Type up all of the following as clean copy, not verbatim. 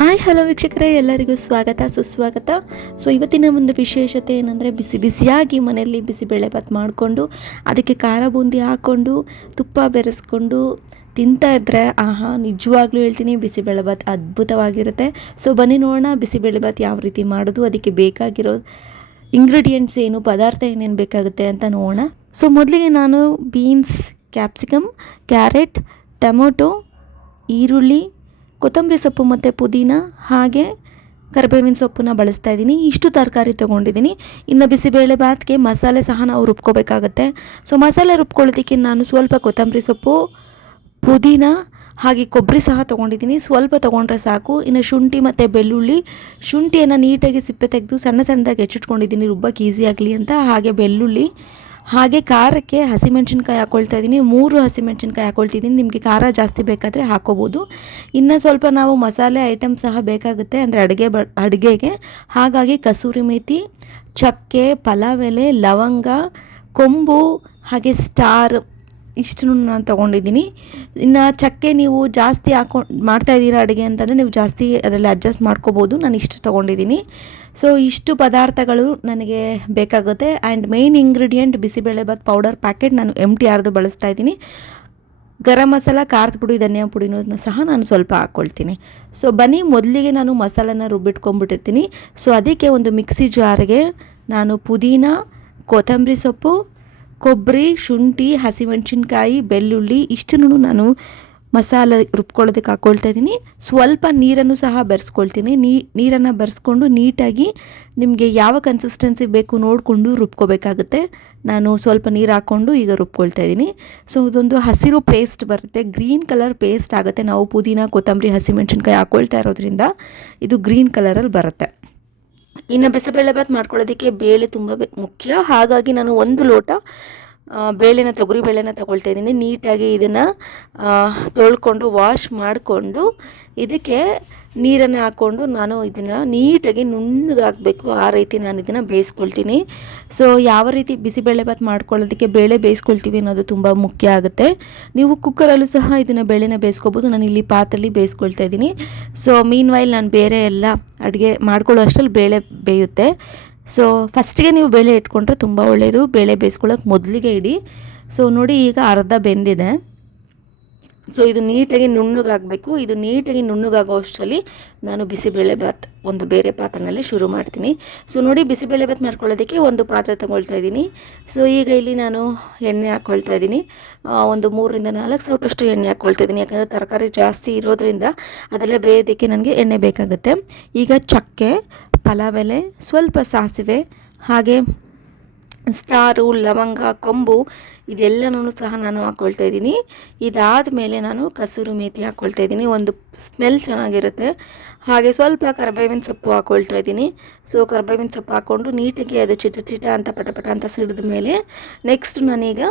Hi hello ವೀಕ್ಷಕರೇ, ಎಲ್ಲರಿಗೂ ಸ್ವಾಗತ ಸುಸ್ವಾಗತ. ಇವತ್ತಿನ ಒಂದು ವಿಶೇಷತೆ ಏನಂದರೆ, ಬಿಸಿ ಬಿಸಿಯಾಗಿ ಮನೆಯಲ್ಲಿ ಬಿಸಿಬೇಳೆಭಾತ್ ಮಾಡಿಕೊಂಡು ಅದಕ್ಕೆ ಖಾರ ಬೂಂದಿ ಹಾಕ್ಕೊಂಡು ತುಪ್ಪ ಬೆರೆಸ್ಕೊಂಡು ತಿಂತಾ ಇದ್ದರೆ ಆಹಾ, ನಿಜವಾಗ್ಲೂ ಹೇಳ್ತೀನಿ, ಬಿಸಿಬೇಳೆಭಾತ್ ಅದ್ಭುತವಾಗಿರುತ್ತೆ. ಬನ್ನಿ ನೋಡೋಣ ಬಿಸಿಬೇಳೆಭಾತ್ ಯಾವ ರೀತಿ ಮಾಡೋದು, ಅದಕ್ಕೆ ಬೇಕಾಗಿರೋ ಇಂಗ್ರೀಡಿಯೆಂಟ್ಸ್ ಏನು, ಪದಾರ್ಥ ಏನೇನು ಬೇಕಾಗುತ್ತೆ ಅಂತ ನೋಡೋಣ. ಮೊದಲಿಗೆ ನಾನು ಬೀನ್ಸ್, ಕ್ಯಾಪ್ಸಿಕಮ್, ಕ್ಯಾರೆಟ್, ಟೊಮೊಟೊ, ಈರುಳ್ಳಿ, ಕೊತ್ತಂಬರಿ ಸೊಪ್ಪು ಮತ್ತು ಪುದೀನ ಹಾಗೆ ಕರಿಬೇವಿನ ಸೊಪ್ಪನ್ನ ಬಳಸ್ತಾ ಇದ್ದೀನಿ. ಇಷ್ಟು ತರಕಾರಿ ತೊಗೊಂಡಿದ್ದೀನಿ. ಇನ್ನು ಬಿಸಿಬೇಳೆಭಾತ್ಗೆ ಮಸಾಲೆ ಸಹ ನಾವು ರುಬ್ಕೋಬೇಕಾಗತ್ತೆ. ಮಸಾಲೆ ರುಬ್ಕೊಳ್ಳೋದಕ್ಕೆ ನಾನು ಸ್ವಲ್ಪ ಕೊತ್ತಂಬರಿ ಸೊಪ್ಪು, ಪುದೀನ ಹಾಗೆ ಕೊಬ್ಬರಿ ಸಹ ತೊಗೊಂಡಿದ್ದೀನಿ. ಸ್ವಲ್ಪ ತೊಗೊಂಡ್ರೆ ಸಾಕು. ಇನ್ನು ಶುಂಠಿ ಮತ್ತು ಬೆಳ್ಳುಳ್ಳಿ, ಶುಂಠಿಯನ್ನು ನೀಟಾಗಿ ಸಿಪ್ಪೆ ತೆಗೆದು ಸಣ್ಣ ಸಣ್ಣದಾಗಿ ಹೆಚ್ಚಿಟ್ಕೊಂಡಿದ್ದೀನಿ ರುಬ್ಬಕ್ಕೆ ಈಸಿ ಆಗಲಿ ಅಂತ. ಹಾಗೆ ಬೆಳ್ಳುಳ್ಳಿ, ಹಾಗೆ ಖಾರಕ್ಕೆ ಹಸಿಮೆಣ್ಸಿನ್ಕಾಯಿ ಹಾಕ್ಕೊಳ್ತಾ ಇದ್ದೀನಿ. 3 ಹಸಿಮೆಣ್ಸಿನ್ಕಾಯಿ ಹಾಕ್ಕೊಳ್ತಿದ್ದೀನಿ. ನಿಮಗೆ ಖಾರ ಜಾಸ್ತಿ ಬೇಕಾದರೆ ಹಾಕ್ಕೋಬೋದು. ಇನ್ನು ಸ್ವಲ್ಪ ನಾವು ಮಸಾಲೆ ಐಟಮ್ ಸಹ ಬೇಕಾಗುತ್ತೆ, ಅಂದರೆ ಅಡುಗೆಗೆ. ಹಾಗಾಗಿ ಕಸೂರಿ ಮೇಥಿ, ಚಕ್ಕೆ, ಪಲಾವ್ ಎಲೆ, ಲವಂಗ, ಕೊಂಬು ಹಾಗೆ ಸ್ಟಾರ್ ಇಷ್ಟನ್ನು ನಾನು ತೊಗೊಂಡಿದ್ದೀನಿ. ಇನ್ನು ಚಕ್ಕೆ ನೀವು ಜಾಸ್ತಿ ಮಾಡ್ತಾಯಿದ್ದೀರಾ ಅಡುಗೆ ಅಂತಂದರೆ ನೀವು ಜಾಸ್ತಿ ಅದರಲ್ಲಿ ಅಡ್ಜಸ್ಟ್ ಮಾಡ್ಕೋಬೋದು. ನಾನು ಇಷ್ಟು ತೊಗೊಂಡಿದ್ದೀನಿ. ಇಷ್ಟು ಪದಾರ್ಥಗಳು ನನಗೆ ಬೇಕಾಗುತ್ತೆ. And main ingredient bisibelebath powder packet ನಾನು MTRದು ಬಳಸ್ತಾ ಇದ್ದೀನಿ. ಗರಂ ಮಸಾಲ, ಖಾರದ ಪುಡಿ, ಧನಿಯಾ ಪುಡಿನೂ ಸಹ ನಾನು ಸ್ವಲ್ಪ ಹಾಕ್ಕೊಳ್ತೀನಿ. ಬನ್ನಿ ಮೊದಲಿಗೆ ನಾನು ಮಸಾಲನ ರುಬ್ಬಿಟ್ಕೊಂಡ್ಬಿಟ್ಟಿರ್ತೀನಿ. ಅದಕ್ಕೆ ಒಂದು ಮಿಕ್ಸಿ ಜಾರ್ಗೆ ನಾನು ಪುದೀನ, ಕೊತ್ತಂಬರಿ ಸೊಪ್ಪು, ಕೊಬ್ಬರಿ, ಶುಂಠಿ, ಹಸಿಮೆಣ್ಸಿನ್ಕಾಯಿ, ಬೆಳ್ಳುಳ್ಳಿ ಇಷ್ಟನ್ನು ನಾನು ಮಸಾಲೆ ರುಬ್ಕೊಳ್ಳೋದಕ್ಕೆ ಹಾಕ್ಕೊಳ್ತಾ ಇದ್ದೀನಿ. ಸ್ವಲ್ಪ ನೀರನ್ನು ಸಹ ಬೆರೆಸ್ಕೊಳ್ತೀನಿ. ನೀರನ್ನು ಬೆರೆಸ್ಕೊಂಡು ನೀಟಾಗಿ ನಿಮಗೆ ಯಾವ ಕನ್ಸಿಸ್ಟೆನ್ಸಿ ಬೇಕು ನೋಡಿಕೊಂಡು ರುಬ್ಕೋಬೇಕಾಗುತ್ತೆ. ನಾನು ಸ್ವಲ್ಪ ನೀರು ಹಾಕ್ಕೊಂಡು ಈಗ ರುಬ್ಕೊಳ್ತಾ ಇದ್ದೀನಿ. ಇದೊಂದು ಹಸಿರು ಪೇಸ್ಟ್ ಬರುತ್ತೆ, ಗ್ರೀನ್ ಕಲರ್ ಪೇಸ್ಟ್ ಆಗುತ್ತೆ. ನಾವು ಪುದೀನ, ಕೊತ್ತಂಬರಿ, ಹಸಿಮೆಣ್ಸಿನ್ಕಾಯಿ ಹಾಕ್ಕೊಳ್ತಾ ಇರೋದ್ರಿಂದ ಇದು ಗ್ರೀನ್ ಕಲರಲ್ಲಿ ಬರುತ್ತೆ. ಇನ್ನು ಬಿಸಿಬೇಳೆಭಾತ್ ಮಾಡ್ಕೊಳ್ಳೋದಕ್ಕೆ ಬೇಳೆ ತುಂಬ ಮುಖ್ಯ. ಹಾಗಾಗಿ ನಾನು 1 ಲೋಟ ತೊಗರಿ ಬೇಳೆನ ತೊಗೊಳ್ತಾ ಇದ್ದೀನಿ. ನೀಟಾಗಿ ಇದನ್ನು ತೊಳ್ಕೊಂಡು ವಾಶ್ ಮಾಡಿಕೊಂಡು ಇದಕ್ಕೆ ನೀರನ್ನು ಹಾಕ್ಕೊಂಡು ನಾನು ಇದನ್ನು ನೀಟಾಗಿ ನುಣ್ಣಗಾಗಬೇಕು, ಆ ರೀತಿ ನಾನು ಇದನ್ನು ಬೇಯಿಸ್ಕೊಳ್ತೀನಿ. ಯಾವ ರೀತಿ ಬಿಸಿಬೇಳೆಭಾತ್ ಮಾಡ್ಕೊಳ್ಳೋದಕ್ಕೆ ಬೇಳೆ ಬೇಯಿಸ್ಕೊಳ್ತೀವಿ ಅನ್ನೋದು ತುಂಬ ಮುಖ್ಯ ಆಗುತ್ತೆ. ನೀವು ಕುಕ್ಕರಲ್ಲೂ ಸಹ ಇದನ್ನು ಬೇಳೆನ ಬೇಯಿಸ್ಕೊಬೋದು. ನಾನು ಇಲ್ಲಿ ಪಾತ್ರೆಯಲ್ಲಿ ಬೇಯಿಸ್ಕೊಳ್ತಾ ಇದ್ದೀನಿ. ಮೀನ್ ವೈಲ್ ನಾನು ಬೇರೆ ಎಲ್ಲ ಅಡುಗೆ ಮಾಡ್ಕೊಳ್ಳೋ ಅಷ್ಟರಲ್ಲಿ ಬೇಳೆ ಬೇಯುತ್ತೆ. ಫಸ್ಟಿಗೆ ನೀವು ಬೇಳೆ ಇಟ್ಕೊಂಡ್ರೆ ತುಂಬ ಒಳ್ಳೆಯದು. ಬೇಳೆ ಬೇಯಿಸ್ಕೊಳ್ಳೋಕೆ ಮೊದಲಿಗೆ ಇಡಿ. ನೋಡಿ ಈಗ ಅರ್ಧ ಬೆಂದಿದೆ. ಇದು ನೀಟಾಗಿ ನುಣ್ಣಗಾಗಬೇಕು. ಇದು ನೀಟಾಗಿ ನುಣ್ಣಗಾಗೋ ಅಷ್ಟರಲ್ಲಿ ನಾನು ಬಿಸಿಬೇಳೆಭಾತ್ ಒಂದು ಬೇರೆ ಪಾತ್ರೆಯಲ್ಲಿ ಶುರು ಮಾಡ್ತೀನಿ. ನೋಡಿ ಬಿಸಿಬೇಳೆಭಾತ್ ಮಾಡ್ಕೊಳ್ಳೋದಕ್ಕೆ ಒಂದು ಪಾತ್ರೆ ತೊಗೊಳ್ತಾ ಇದ್ದೀನಿ. ಈಗ ಇಲ್ಲಿ ನಾನು ಎಣ್ಣೆ ಹಾಕ್ಕೊಳ್ತಾ ಇದ್ದೀನಿ. ಒಂದು 3ರಿಂದ 4 ಸೌಟಷ್ಟು ಎಣ್ಣೆ ಹಾಕ್ಕೊಳ್ತಾ ಇದ್ದೀನಿ. ಯಾಕಂದರೆ ತರಕಾರಿ ಜಾಸ್ತಿ ಇರೋದ್ರಿಂದ ಅದೆಲ್ಲ ಬೇಯೋದಕ್ಕೆ ನನಗೆ ಎಣ್ಣೆ ಬೇಕಾಗುತ್ತೆ. ಈಗ ಚಕ್ಕೆ, ಪಲಾವ್ ಎಲೆ, ಸ್ವಲ್ಪ ಸಾಸಿವೆ, ಹಾಗೆ ಸ್ಟಾರು, ಲವಂಗ, ಕೊಂಬು ಇದೆಲ್ಲನೂ ಸಹ ನಾನು ಹಾಕ್ಕೊಳ್ತಾ ಇದ್ದೀನಿ. ಇದಾದ ಮೇಲೆ ನಾನು ಕಸೂರಿ ಮೇಥಿ ಹಾಕ್ಕೊಳ್ತಾ ಇದ್ದೀನಿ, ಒಂದು ಸ್ಮೆಲ್ ಚೆನ್ನಾಗಿರುತ್ತೆ. ಹಾಗೆ ಸ್ವಲ್ಪ ಕರಿಬೇವಿನ ಸೊಪ್ಪು ಹಾಕ್ಕೊಳ್ತಾ ಇದ್ದೀನಿ. ಕರಿಬೇವಿನ ಸೊಪ್ಪು ಹಾಕ್ಕೊಂಡು ನೀಟಾಗಿ ಅದು ಚಿಟ ಅಂತ ಪಟ ಅಂತ ಸಿಡಿದ ಮೇಲೆ ನೆಕ್ಸ್ಟ್ ನಾನೀಗ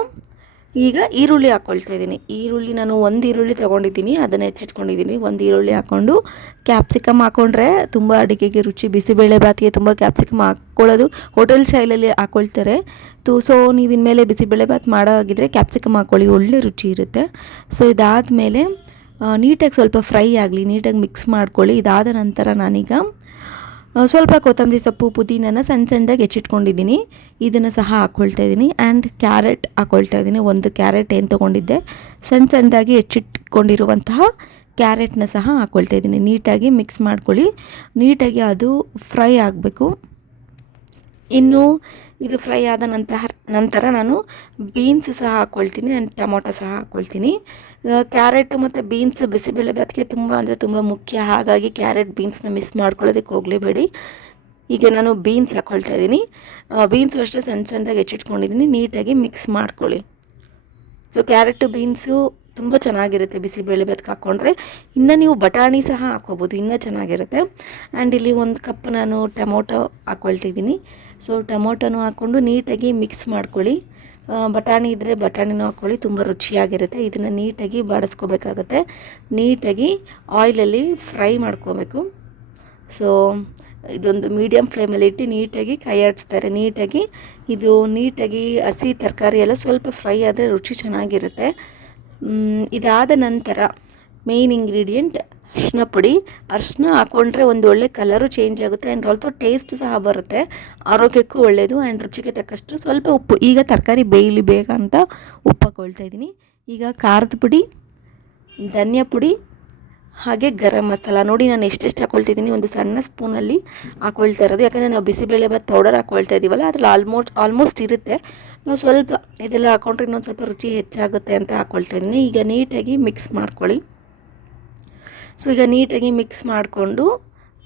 ಈರುಳ್ಳಿ ಹಾಕ್ಕೊಳ್ತಾ ಇದ್ದೀನಿ. ಈರುಳ್ಳಿ ನಾನು 1 ಈರುಳ್ಳಿ ತೊಗೊಂಡಿದ್ದೀನಿ, ಅದನ್ನು ಹೆಚ್ಚಿಟ್ಕೊಂಡಿದ್ದೀನಿ. 1 ಈರುಳ್ಳಿ ಹಾಕ್ಕೊಂಡು ಕ್ಯಾಪ್ಸಿಕಮ್ ಹಾಕ್ಕೊಂಡ್ರೆ ತುಂಬ ಅಡುಗೆಗೆ ರುಚಿ. ಬಿಸಿಬೇಳೆಭಾತಿಗೆ ತುಂಬ ಕ್ಯಾಪ್ಸಿಕಮ್ ಹಾಕ್ಕೊಳ್ಳೋದು ಹೋಟೆಲ್ ಸ್ಟೈಲಲ್ಲಿ ಹಾಕ್ಕೊಳ್ತಾರೆ. ನೀವು ಇನ್ಮೇಲೆ ಬಿಸಿಬೇಳೆಭಾತ್ ಮಾಡೋ ಆಗಿದ್ದರೆ ಕ್ಯಾಪ್ಸಿಕಮ್ ಹಾಕ್ಕೊಳ್ಳಿ, ಒಳ್ಳೆ ರುಚಿ ಇರುತ್ತೆ. ಇದಾದಮೇಲೆ ನೀಟಾಗಿ ಸ್ವಲ್ಪ ಫ್ರೈ ಆಗಲಿ, ನೀಟಾಗಿ ಮಿಕ್ಸ್ ಮಾಡ್ಕೊಳ್ಳಿ. ಇದಾದ ನಂತರ ನಾನೀಗ ಸ್ವಲ್ಪ ಕೊತ್ತಂಬರಿ ಸೊಪ್ಪು, ಪುದೀನನ ಸಣ್ಣದಾಗಿ ಹೆಚ್ಚಿಟ್ಕೊಂಡಿದ್ದೀನಿ, ಇದನ್ನು ಸಹ ಹಾಕ್ಕೊಳ್ತಾ ಇದ್ದೀನಿ. ಆ್ಯಂಡ್ ಕ್ಯಾರೆಟ್ ಹಾಕ್ಕೊಳ್ತಾ ಇದ್ದೀನಿ. 1 ಕ್ಯಾರೆಟ್ ಏನು ತೊಗೊಂಡಿದ್ದೆ, ಸಣ್ಣದಾಗಿ ಹೆಚ್ಚಿಟ್ಕೊಂಡಿರುವಂತಹ ಕ್ಯಾರೆಟ್ನ ಸಹ ಹಾಕ್ಕೊಳ್ತಾ ಇದ್ದೀನಿ. ನೀಟಾಗಿ ಮಿಕ್ಸ್ ಮಾಡ್ಕೊಳ್ಳಿ. ನೀಟಾಗಿ ಅದು ಫ್ರೈ ಆಗಬೇಕು. ಇನ್ನು ಇದು ಫ್ರೈ ಆದ ನಂತರ ನಾನು ಬೀನ್ಸ್ ಸಹ ಹಾಕ್ಕೊಳ್ತೀನಿ ಆ್ಯಂಡ್ ಟೊಮೊಟೊ ಸಹ ಹಾಕ್ಕೊಳ್ತೀನಿ. ಕ್ಯಾರೆಟ್ ಮತ್ತು ಬೀನ್ಸ್ ಬಿಸಿಬೇಳೆಭಾತ್ಗೆ ತುಂಬ ಅಂದರೆ ತುಂಬ ಮುಖ್ಯ. ಹಾಗಾಗಿ ಕ್ಯಾರೆಟ್, ಬೀನ್ಸ್ನ ಮಿಸ್ ಮಾಡ್ಕೊಳ್ಳೋದಕ್ಕೆ ಹೋಗಲೇಬೇಡಿ. ಈಗ ನಾನು ಬೀನ್ಸ್ ಹಾಕ್ಕೊಳ್ತಾ ಇದ್ದೀನಿ. ಬೀನ್ಸು ಅಷ್ಟೇ ಸಣ್ಣದಾಗಿ ಹೆಚ್ಚಿಟ್ಕೊಂಡಿದ್ದೀನಿ. ನೀಟಾಗಿ ಮಿಕ್ಸ್ ಮಾಡ್ಕೊಳ್ಳಿ. ಕ್ಯಾರೆಟು, ಬೀನ್ಸು ತುಂಬ ಚೆನ್ನಾಗಿರುತ್ತೆ ಬಿಸಿಬೇಳೆಭಾತ್ಗೆ ಹಾಕ್ಕೊಂಡ್ರೆ. ಇನ್ನು ನೀವು ಬಟಾಣಿ ಸಹ ಹಾಕ್ಕೋಬೋದು, ಇನ್ನೂ ಚೆನ್ನಾಗಿರುತ್ತೆ. ಆ್ಯಂಡ್ ಇಲ್ಲಿ 1 ಕಪ್ ನಾನು ಟೊಮೊಟೊ ಹಾಕ್ಕೊಳ್ತಿದ್ದೀನಿ. ಟೊಮೊಟೊನೂ ಹಾಕ್ಕೊಂಡು ನೀಟಾಗಿ ಮಿಕ್ಸ್ ಮಾಡ್ಕೊಳ್ಳಿ. ಬಟಾಣಿ ಇದ್ದರೆ ಬಟಾಣಿನೂ ಹಾಕ್ಕೊಳ್ಳಿ, ತುಂಬ ರುಚಿಯಾಗಿರುತ್ತೆ. ಇದನ್ನು ನೀಟಾಗಿ ಬಾಡಿಸ್ಕೋಬೇಕಾಗತ್ತೆ. ನೀಟಾಗಿ ಆಯಿಲಲ್ಲಿ ಫ್ರೈ ಮಾಡ್ಕೋಬೇಕು. ಇದೊಂದು ಮೀಡಿಯಮ್ ಫ್ಲೇಮಲ್ಲಿ ಇಟ್ಟು ನೀಟಾಗಿ ಕೈ ಆಡಿಸ್ತಾರೆ. ನೀಟಾಗಿ ಹಸಿ ತರಕಾರಿ ಎಲ್ಲ ಸ್ವಲ್ಪ ಫ್ರೈ ಆದರೆ ರುಚಿ ಚೆನ್ನಾಗಿರುತ್ತೆ. ಇದಾದ ನಂತರ ಮೇಯ್ನ್ ಇಂಗ್ರೀಡಿಯೆಂಟ್ ಅರಿಶಿನ ಹಾಕ್ಕೊಂಡ್ರೆ ಒಂದು ಒಳ್ಳೆ ಕಲರು ಚೇಂಜ್ ಆಗುತ್ತೆ ಆ್ಯಂಡ್ ಆಲ್ಸೋ ಟೇಸ್ಟ್ ಸಹ ಬರುತ್ತೆ, ಆರೋಗ್ಯಕ್ಕೂ ಒಳ್ಳೆಯದು. ಆ್ಯಂಡ್ ರುಚಿಗೆ ತಕ್ಕಷ್ಟು ಸ್ವಲ್ಪ ಉಪ್ಪು. ಈಗ ತರಕಾರಿ ಬೇಯಲಿ ಬೇಗ ಅಂತ ಉಪ್ಪು ಹಾಕ್ಕೊಳ್ತಾ ಇದ್ದೀನಿ. ಈಗ ಖಾರದ ಪುಡಿ, ಧನಿಯಾ ಪುಡಿ, ಹಾಗೆ ಗರಂ ಮಸಾಲ ನೋಡಿ ನಾನು ಎಷ್ಟೆಷ್ಟು ಹಾಕ್ಕೊಳ್ತಿದ್ದೀನಿ, ಒಂದು ಸಣ್ಣ ಸ್ಪೂನಲ್ಲಿ ಹಾಕ್ಕೊಳ್ತಾ ಇರೋದು. ಯಾಕಂದರೆ ನಾವು ಬಿಸಿಬೇಳೆಭಾತ್ ಪೌಡರ್ ಹಾಕ್ಕೊಳ್ತಾ ಇದ್ದೀವಲ್ಲ, ಅದ್ರಲ್ಲಿ ಆಲ್ಮೋಸ್ಟ್ ಇರುತ್ತೆ. ನಾವು ಸ್ವಲ್ಪ ಇದೆಲ್ಲ ಹಾಕ್ಕೊಂಡ್ರೆ ಇನ್ನೊಂದು ಸ್ವಲ್ಪ ರುಚಿ ಹೆಚ್ಚಾಗುತ್ತೆ ಅಂತ ಹಾಕ್ಕೊಳ್ತಾ ಇದ್ದೀನಿ. ಈಗ ನೀಟಾಗಿ ಮಿಕ್ಸ್ ಮಾಡ್ಕೊಳ್ಳಿ. ಸೊ ಈಗ ನೀಟಾಗಿ ಮಿಕ್ಸ್ ಮಾಡಿಕೊಂಡು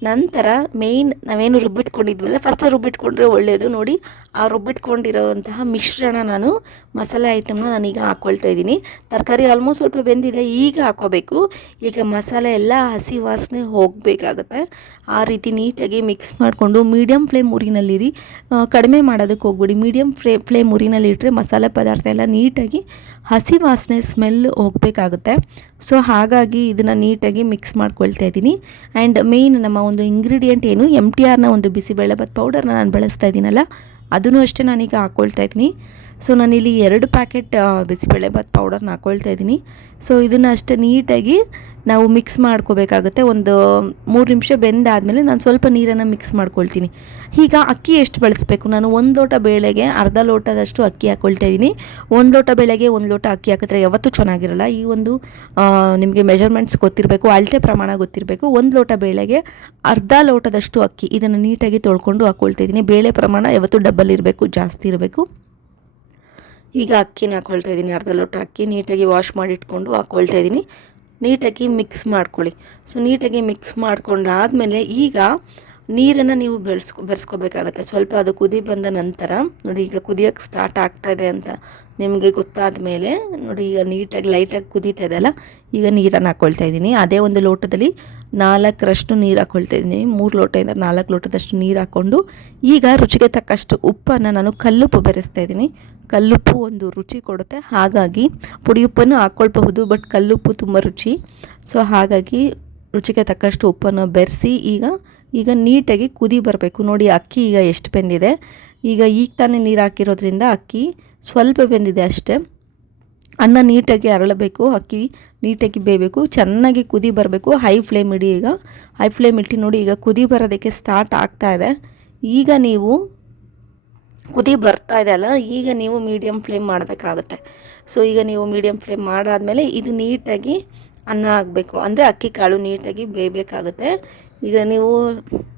ನಂತರ ಮೇಯ್ನ್ ನಾವೇನು ರುಬ್ಬಿಟ್ಕೊಂಡಿದ್ವಲ್ಲ, ಫಸ್ಟ್ ರುಬ್ಬಿಟ್ಕೊಂಡ್ರೆ ಒಳ್ಳೆಯದು. ನೋಡಿ ಆ ರುಬ್ಬಿಟ್ಕೊಂಡಿರೋವಂತಹ ಮಿಶ್ರಣ ಮಸಾಲೆ ಐಟಮ್ನ ನಾನೀಗ ಹಾಕ್ಕೊಳ್ತಾ ಇದ್ದೀನಿ. ತರಕಾರಿ ಆಲ್ಮೋಸ್ಟ್ ಸ್ವಲ್ಪ ಬೆಂದಿದೆ, ಈಗ ಹಾಕ್ಕೋಬೇಕು. ಈಗ ಮಸಾಲೆ ಎಲ್ಲ ಹಸಿ ವಾಸನೆ ಹೋಗಬೇಕಾಗತ್ತೆ. ಆ ರೀತಿ ನೀಟಾಗಿ ಮಿಕ್ಸ್ ಮಾಡಿಕೊಂಡು ಮೀಡಿಯಮ್ ಫ್ಲೇಮ್ ಉರಿನಲ್ಲಿರಿ, ಕಡಿಮೆ ಮಾಡೋದಕ್ಕೆ ಹೋಗ್ಬಿಡಿ. ಮೀಡಿಯಮ್ ಫ್ಲೇಮ್ ಉರಿನಲ್ಲಿಟ್ಟರೆ ಮಸಾಲೆ ಪದಾರ್ಥ ಎಲ್ಲ ನೀಟಾಗಿ ಹಸಿ ವಾಸನೆ ಸ್ಮೆಲ್ ಹೋಗಬೇಕಾಗುತ್ತೆ. ಸೊ ಹಾಗಾಗಿ ಇದನ್ನು ನೀಟಾಗಿ ಮಿಕ್ಸ್ ಮಾಡ್ಕೊಳ್ತಾ ಇದ್ದೀನಿ. ಆ್ಯಂಡ್ ಮೇಯ್ನ್ ನಮ್ಮ ಒಂದು ಇಂಗ್ರೀಡಿಯೆಂಟ್ ಏನು MTRನ ಒಂದು ಬಿಸಿಬೇಳೆಭಾತ್ ಪೌಡರ್ನ ನಾನು ಬಳಸ್ತಾ ಇದ್ದೀನಲ್ಲ, ಅದನ್ನು ಅಷ್ಟೇ ನಾನೀಗ ಹಾಕ್ಕೊಳ್ತಾ ಇದ್ದೀನಿ. ಸೊ ನಾನಿಲ್ಲಿ 2 ಪ್ಯಾಕೆಟ್ ಬಿಸಿಬೇಳೆಭಾತ್ ಪೌಡರ್ನ ಹಾಕ್ಕೊಳ್ತಾ ಇದ್ದೀನಿ. ಸೊ ಇದನ್ನು ಅಷ್ಟೇ ನೀಟಾಗಿ ನಾವು ಮಿಕ್ಸ್ ಮಾಡ್ಕೋಬೇಕಾಗುತ್ತೆ. ಒಂದು 3 ನಿಮಿಷ ಬೆಂದಾದಮೇಲೆ ನಾನು ಸ್ವಲ್ಪ ನೀರನ್ನು ಮಿಕ್ಸ್ ಮಾಡ್ಕೊಳ್ತೀನಿ. ಈಗ ಅಕ್ಕಿ ಎಷ್ಟು ಬಳಸಬೇಕು, ನಾನು 1 ಲೋಟ ಬೇಳೆಗೆ ಅರ್ಧ ಲೋಟದಷ್ಟು ಅಕ್ಕಿ ಹಾಕ್ಕೊಳ್ತಾ ಇದ್ದೀನಿ. 1 ಲೋಟ ಬೇಳೆಗೆ 1 ಲೋಟ ಅಕ್ಕಿ ಹಾಕಿದ್ರೆ ಯಾವತ್ತೂ ಚೆನ್ನಾಗಿರಲ್ಲ. ಈ ಒಂದು ನಿಮಗೆ ಮೆಜರ್ಮೆಂಟ್ಸ್ ಗೊತ್ತಿರಬೇಕು, ಅಳತೆ ಪ್ರಮಾಣ ಗೊತ್ತಿರಬೇಕು. 1 ಲೋಟ ಬೇಳೆಗೆ ಅರ್ಧ ಲೋಟದಷ್ಟು ಅಕ್ಕಿ, ಇದನ್ನು ನೀಟಾಗಿ ತೊಳ್ಕೊಂಡು ಹಾಕ್ಕೊಳ್ತಾ ಇದ್ದೀನಿ. ಬೇಳೆ ಪ್ರಮಾಣ ಯಾವತ್ತೂ ಡಬಲ್ ಇರಬೇಕು, ಜಾಸ್ತಿ ಇರಬೇಕು. ಈಗ ಅಕ್ಕಿನ ಹಾಕ್ಕೊಳ್ತಾ ಇದ್ದೀನಿ. ಅರ್ಧ ಲೋಟ ಅಕ್ಕಿ ನೀಟಾಗಿ ವಾಶ್ ಮಾಡಿ ಇಟ್ಕೊಂಡು ಹಾಕ್ಕೊಳ್ತಾ ಇದ್ದೀನಿ. ನೀಟಾಗಿ ಮಿಕ್ಸ್ ಮಾಡ್ಕೊಳ್ಳಿ. ಸೊ ನೀಟಾಗಿ ಮಿಕ್ಸ್ ಮಾಡ್ಕೊಂಡಾದಮೇಲೆ ಈಗ ನೀರನ್ನು ನೀವು ಬೆರೆಸ್ಕೋಬೇಕಾಗತ್ತೆ. ಸ್ವಲ್ಪ ಅದು ಕುದಿ ಬಂದ ನಂತರ ನೋಡಿ, ಈಗ ಕುದಿಯೋಕ್ಕೆ ಸ್ಟಾರ್ಟ್ ಆಗ್ತಾಯಿದೆ ಅಂತ ನಿಮಗೆ ಗೊತ್ತಾದ ಮೇಲೆ ನೋಡಿ, ಈಗ ನೀಟಾಗಿ ಲೈಟಾಗಿ ಕುದೀತಾ ಇದೆ ಅಲ್ಲ, ಈಗ ನೀರನ್ನು ಹಾಕ್ಕೊಳ್ತಾ ಇದ್ದೀನಿ. ಅದೇ ಒಂದು ಲೋಟದಲ್ಲಿ 4ರಷ್ಟು ನೀರು ಹಾಕ್ಕೊಳ್ತಾ ಇದ್ದೀನಿ. 3 ಲೋಟದಿಂದ 4 ಲೋಟದಷ್ಟು ನೀರು ಹಾಕ್ಕೊಂಡು ಈಗ ರುಚಿಗೆ ತಕ್ಕಷ್ಟು ಉಪ್ಪನ್ನು ನಾನು ಕಲ್ಲುಪ್ಪು ಬೆರೆಸ್ತಾ ಇದ್ದೀನಿ. ಕಲ್ಲುಪ್ಪು ಒಂದು ರುಚಿ ಕೊಡುತ್ತೆ, ಹಾಗಾಗಿ ಪುಡಿ ಉಪ್ಪನ್ನು ಹಾಕ್ಕೊಳ್ಬಹುದು, ಬಟ್ ಕಲ್ಲುಪ್ಪು ತುಂಬ ರುಚಿ. ಸೊ ಹಾಗಾಗಿ ರುಚಿಗೆ ತಕ್ಕಷ್ಟು ಉಪ್ಪನ್ನು ಬೆರೆಸಿ ಈಗ ನೀಟಾಗಿ ಕುದಿ ಬರಬೇಕು. ನೋಡಿ ಅಕ್ಕಿ ಈಗ ಎಷ್ಟು ಬೆಂದಿದೆ. ಈಗ ತಾನೇ ನೀರು ಹಾಕಿರೋದ್ರಿಂದ ಅಕ್ಕಿ ಸ್ವಲ್ಪ ಬೆಂದಿದೆ ಅಷ್ಟೇ. ಅನ್ನ ನೀಟಾಗಿ ಅರಳಬೇಕು, ಅಕ್ಕಿ ನೀಟಾಗಿ ಬೇಯಬೇಕು, ಚೆನ್ನಾಗಿ ಕುದಿ ಬರಬೇಕು. ಹೈ ಫ್ಲೇಮ್ ಇಡಿ. ಈಗ ಹೈ ಫ್ಲೇಮ್ ಇಟ್ಟು ನೋಡಿ, ಈಗ ಕುದಿ ಬರೋದಕ್ಕೆ ಸ್ಟಾರ್ಟ್ ಆಗ್ತಾ ಇದೆ. ಈಗ ನೀವು ಕುದಿ ಬರ್ತಾ ಇದೆ ಅಲ್ಲ, ಈಗ ನೀವು ಮೀಡಿಯಮ್ ಫ್ಲೇಮ್ ಮಾಡಬೇಕಾಗುತ್ತೆ. ಸೊ ಈಗ ನೀವು ಮೀಡಿಯಮ್ ಫ್ಲೇಮ್ ಮಾಡಾದಮೇಲೆ ಇದು ನೀಟಾಗಿ ಅನ್ನ ಆಗಬೇಕು, ಅಂದರೆ ಅಕ್ಕಿ ಕಾಳು ನೀಟಾಗಿ ಬೇಯಬೇಕಾಗುತ್ತೆ. ಈಗ ನೀವು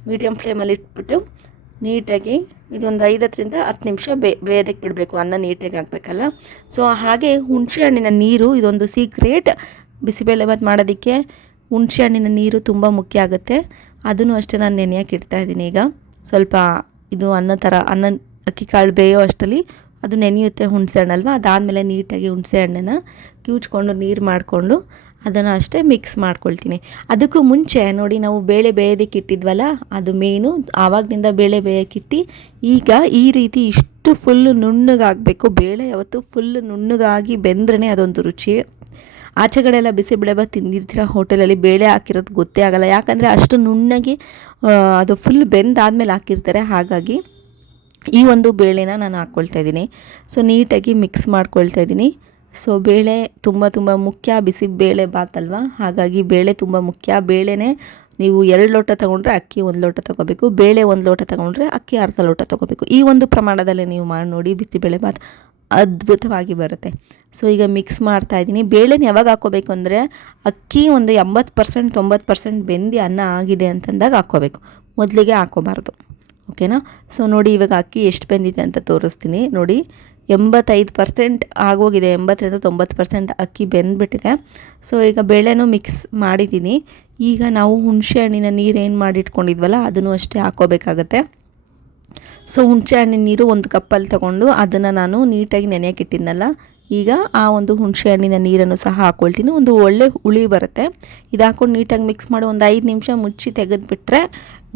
ಮೀಡಿಯಮ್ ಫ್ಲೇಮಲ್ಲಿ ಇಟ್ಬಿಟ್ಟು ನೀಟಾಗಿ ಇದೊಂದು 5ರಿಂದ 10 ನಿಮಿಷ ಬೇಯೋದಕ್ಕೆ ಬಿಡಬೇಕು. ಅನ್ನ ನೀಟಾಗಿ ಆಗಬೇಕಲ್ಲ. ಸೊ ಹಾಗೆ ಹುಣಸೆ ಹಣ್ಣಿನ ನೀರು, ಇದೊಂದು ಸೀಕ್ರೆಟ್. ಬಿಸಿಬೇಳೆಭಾತ್ ಮಾಡೋದಕ್ಕೆ ಹುಣಸೆ ಹಣ್ಣಿನ ನೀರು ತುಂಬ ಮುಖ್ಯ ಆಗುತ್ತೆ. ಅದನ್ನು ಅಷ್ಟೇ ನಾನು ನೆನೆಯೋಕೆ ಇಡ್ತಾಯಿದ್ದೀನಿ. ಈಗ ಸ್ವಲ್ಪ ಇದು ಅನ್ನ ಅಕ್ಕಿ ಕಾಳು ಬೇಯೋ ಅಷ್ಟರಲ್ಲಿ ಅದು ನೆನೆಯುತ್ತೆ ಹುಣಸೆ ಹಣ್ಣಲ್ವ. ಅದಾದಮೇಲೆ ನೀಟಾಗಿ ಹುಣಸೆ ಹಣ್ಣನ್ನು ಕಿವುಚ್ಕೊಂಡು ನೀರು ಮಾಡಿಕೊಂಡು ಅದನ್ನು ಅಷ್ಟೇ ಮಿಕ್ಸ್ ಮಾಡ್ಕೊಳ್ತೀನಿ. ಅದಕ್ಕೂ ಮುಂಚೆ ನೋಡಿ, ನಾವು ಬೇಳೆ ಬೇಯೋದಕ್ಕೆ ಇಟ್ಟಿದ್ವಲ್ಲ, ಅದು ಮೇಯ್ನು. ಆವಾಗಲಿಂದ ಬೇಳೆ ಬೇಯೋಕ್ಕಿಟ್ಟು ಈಗ ಈ ರೀತಿ ಇಷ್ಟು ಫುಲ್ಲು ನುಣ್ಣಗಾಗಬೇಕು. ಬೇಳೆ ಯಾವತ್ತು ಫುಲ್ಲು ನುಣ್ಣಗಾಗಿ ಬೆಂದ್ರೇ ಅದೊಂದು ರುಚಿ. ಆಚೆ ಕಡೆ ಎಲ್ಲ ಬಿಸಿಬೇಳೆಭಾತ್ ತಿಂದಿರ್ತೀರ ಹೋಟೆಲಲ್ಲಿ, ಬೇಳೆ ಹಾಕಿರೋದು ಗೊತ್ತೇ ಆಗೋಲ್ಲ, ಯಾಕಂದರೆ ಅಷ್ಟು ನುಣ್ಣಗೆ ಅದು ಫುಲ್ ಬೆಂದಾದಮೇಲೆ ಹಾಕಿರ್ತಾರೆ. ಹಾಗಾಗಿ ಈ ಒಂದು ಬೇಳೆನ ನಾನು ಹಾಕ್ಕೊಳ್ತಾ ಇದ್ದೀನಿ. ಸೊ ನೀಟಾಗಿ ಮಿಕ್ಸ್ ಮಾಡ್ಕೊಳ್ತಾ ಇದ್ದೀನಿ. ಸೊ ಬೇಳೆ ತುಂಬ ಮುಖ್ಯ, ಬಿಸಿಬೇಳೆಭಾತ್ ಅಲ್ವಾ, ಹಾಗಾಗಿ ಬೇಳೆ ತುಂಬ ಮುಖ್ಯ. ಬೇಳೆನೇ ನೀವು 2 ಲೋಟ ತೊಗೊಂಡ್ರೆ ಅಕ್ಕಿ 1 ಲೋಟ ತೊಗೋಬೇಕು, ಬೇಳೆ 1 ಲೋಟ ತೊಗೊಂಡ್ರೆ ಅಕ್ಕಿ ಅರ್ಧ ಲೋಟ ತೊಗೋಬೇಕು. ಈ ಒಂದು ಪ್ರಮಾಣದಲ್ಲಿ ನೀವು ಮಾಡಿ ನೋಡಿ, ಬಿಸಿಬೇಳೆಭಾತ್ ಅದ್ಭುತವಾಗಿ ಬರುತ್ತೆ. ಸೊ ಈಗ ಮಿಕ್ಸ್ ಮಾಡ್ತಾ ಇದ್ದೀನಿ. ಬೇಳೆನ ಯಾವಾಗ ಹಾಕ್ಕೋಬೇಕು ಅಂದರೆ, ಅಕ್ಕಿ ಒಂದು 80% 90% ಬೆಂದಿ ಅನ್ನ ಆಗಿದೆ ಅಂತಂದಾಗ ಹಾಕ್ಕೋಬೇಕು, ಮೊದಲಿಗೆ ಹಾಕ್ಕೋಬಾರ್ದು. ಓಕೆನಾ. ಸೊ ನೋಡಿ, ಇವಾಗ ಅಕ್ಕಿ ಎಷ್ಟು ಬೆಂದಿದೆ ಅಂತ ತೋರಿಸ್ತೀನಿ. ನೋಡಿ 85% ಆಗೋಗಿದೆ, 80ರಿಂದ 90% ಅಕ್ಕಿ ಬೆಂದ್ಬಿಟ್ಟಿದೆ. ಸೊ ಈಗ ಬೇಳೆನೂ ಮಿಕ್ಸ್ ಮಾಡಿದ್ದೀನಿ. ಈಗ ನಾವು ಹುಣಸೆ ಹಣ್ಣಿನ ನೀರು ಏನು ಮಾಡಿಟ್ಕೊಂಡಿದ್ವಲ್ಲ, ಅದನ್ನು ಅಷ್ಟೇ ಹಾಕ್ಕೋಬೇಕಾಗತ್ತೆ. ಸೊ ಹುಣಸೆ ಹಣ್ಣಿನ ನೀರು 1 ಕಪ್ಪಲ್ಲಿ ತೊಗೊಂಡು ಅದನ್ನು ನಾನು ನೀಟಾಗಿ ನೆನೆಯೋಕೆ ಇಟ್ಟಿದ್ನಲ್ಲ, ಈಗ ಆ ಒಂದು ಹುಣಸೆ ಹಣ್ಣಿನ ನೀರನ್ನು ಸಹ ಹಾಕ್ಕೊಳ್ತೀನಿ. ಒಂದು ಒಳ್ಳೆ ಹುಳಿ ಬರುತ್ತೆ. ಇದು ಹಾಕ್ಕೊಂಡು ನೀಟಾಗಿ ಮಿಕ್ಸ್ ಮಾಡಿ ಒಂದು 5 ನಿಮಿಷ ಮುಚ್ಚಿ ತೆಗೆದುಬಿಟ್ರೆ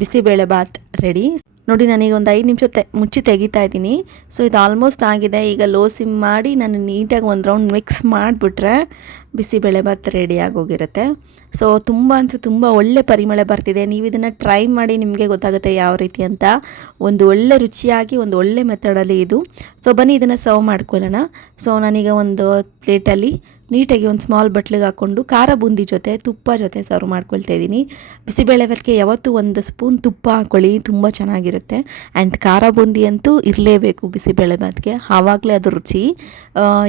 ಬಿಸಿಬೇಳೆಭಾತ್ ರೆಡಿ. ನೋಡಿ, ನಾನೀಗ ಒಂದು 5 ನಿಮಿಷ ಮುಚ್ಚಿ ತೆಗಿತಾ ಇದ್ದೀನಿ. ಸೊ ಇದು ಆಲ್ಮೋಸ್ಟ್ ಆಗಿದೆ. ಈಗ ಲೋ ಸಿಮ್ ಮಾಡಿ ನಾನು ನೀಟಾಗಿ ಒಂದು ರೌಂಡ್ ಮಿಕ್ಸ್ ಮಾಡಿಬಿಟ್ರೆ ಬಿಸಿಬೇಳೆಭಾತ್ ರೆಡಿ ಆಗೋಗಿರುತ್ತೆ. ಸೊ ತುಂಬ ಒಳ್ಳೆ ಪರಿಮಳ ಬರ್ತಿದೆ. ನೀವು ಇದನ್ನು ಟ್ರೈ ಮಾಡಿ, ನಿಮಗೆ ಗೊತ್ತಾಗುತ್ತೆ ಯಾವ ರೀತಿ ಅಂತ. ಒಂದು ಒಳ್ಳೆ ರುಚಿಯಾಗಿ, ಒಂದು ಒಳ್ಳೆ ಮೆಥಡಲ್ಲಿ ಇದು. ಸೊ ಬನ್ನಿ ಇದನ್ನು ಸರ್ವ್ ಮಾಡ್ಕೊಳ್ಳೋಣ. ಸೊ ನಾನೀಗ ಒಂದು ಪ್ಲೇಟಲ್ಲಿ ನೀಟಾಗಿ ಒಂದು ಸ್ಮಾಲ್ ಬಟ್ಲಿಗೆ ಹಾಕ್ಕೊಂಡು ಖಾರ ಬೂಂದಿ ಜೊತೆ ತುಪ್ಪ ಜೊತೆ ಸರ್ವ್ ಮಾಡ್ಕೊಳ್ತಾ ಇದ್ದೀನಿ. ಬಿಸಿಬೇಳೆಭಾತ್ಗೆ ಯಾವತ್ತೂ ಒಂದು ಸ್ಪೂನ್ ತುಪ್ಪ ಹಾಕ್ಕೊಳ್ಳಿ, ತುಂಬ ಚೆನ್ನಾಗಿರುತ್ತೆ. ಆ್ಯಂಡ್ ಖಾರ ಬೂಂದಿ ಅಂತೂ ಇರಲೇಬೇಕು ಬಿಸಿಬೇಳೆಭಾತ್ಗೆ, ಆವಾಗಲೇ ಅದು ರುಚಿ.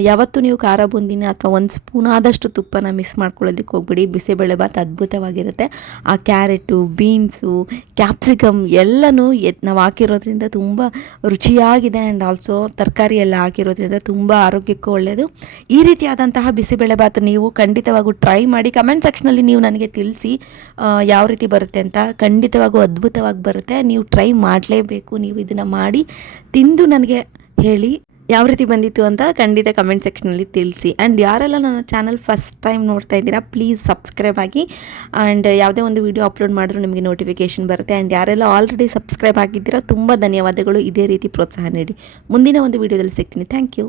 ಯಾವತ್ತೂ ನೀವು ಖಾರ ಬೂಂದಿನ ಅಥವಾ ಒಂದು ಸ್ಪೂನ್ ಆದಷ್ಟು ತುಪ್ಪನ ಮಿಸ್ ಮಾಡ್ಕೊಳ್ಳೋದಕ್ಕೆ ಹೋಗ್ಬಿಡಿ. ಬಿಸಿಬೇಳೆಭಾತ್ ಅದ್ಭುತವಾಗಿರುತ್ತೆ. ಆ ಕ್ಯಾರೆಟು, ಬೀನ್ಸು, ಕ್ಯಾಪ್ಸಿಕಮ್ ಎಲ್ಲನೂ ನಾವು ಹಾಕಿರೋದ್ರಿಂದ ತುಂಬ ರುಚಿಯಾಗಿದೆ. ಆ್ಯಂಡ್ ಆಲ್ಸೋ ತರಕಾರಿ ಎಲ್ಲ ಹಾಕಿರೋದ್ರಿಂದ ತುಂಬ ಆರೋಗ್ಯಕ್ಕೂ ಒಳ್ಳೆಯದು. ಈ ರೀತಿಯಾದಂತಹ ಬಿಸಿಬೇಳೆಭಾತ್ ನೀವು ಖಂಡಿತವಾಗೂ ಟ್ರೈ ಮಾಡಿ. ಕಮೆಂಟ್ ಸೆಕ್ಷನಲ್ಲಿ ನೀವು ನನಗೆ ತಿಳಿಸಿ ಯಾವ ರೀತಿ ಬರುತ್ತೆ ಅಂತ. ಖಂಡಿತವಾಗೂ ಅದ್ಭುತವಾಗಿ ಬರುತ್ತೆ, ನೀವು ಟ್ರೈ ಮಾಡಲೇಬೇಕು. ನೀವು ಇದನ್ನು ಮಾಡಿ ತಿಂದು ನನಗೆ ಹೇಳಿ ಯಾವ ರೀತಿ ಬಂದಿತ್ತು ಅಂತ ಖಂಡಿತ ಕಮೆಂಟ್ ಸೆಕ್ಷನಲ್ಲಿ ತಿಳಿಸಿ. ಆ್ಯಂಡ್ ಯಾರೆಲ್ಲ ನನ್ನ ಚಾನಲ್ ಫಸ್ಟ್ ಟೈಮ್ ನೋಡ್ತಾ ಇದ್ದೀರಾ ಪ್ಲೀಸ್ ಸಬ್ಸ್ಕ್ರೈಬ್ ಆಗಿ. ಆ್ಯಂಡ್ ಯಾವುದೇ ಒಂದು ವಿಡಿಯೋ ಅಪ್ಲೋಡ್ ಮಾಡಿದ್ರು ನಿಮಗೆ ನೋಟಿಫಿಕೇಷನ್ ಬರುತ್ತೆ. ಆ್ಯಂಡ್ ಯಾರೆಲ್ಲ ಆಲ್ರೆಡಿ ಸಬ್ಸ್ಕ್ರೈಬ್ ಆಗಿದ್ದೀರಾ ತುಂಬ ಧನ್ಯವಾದಗಳು. ಇದೇ ರೀತಿ ಪ್ರೋತ್ಸಾಹ ನೀಡಿ. ಮುಂದಿನ ಒಂದು ವಿಡಿಯೋದಲ್ಲಿ ಸಿಗ್ತೀನಿ. Thank you.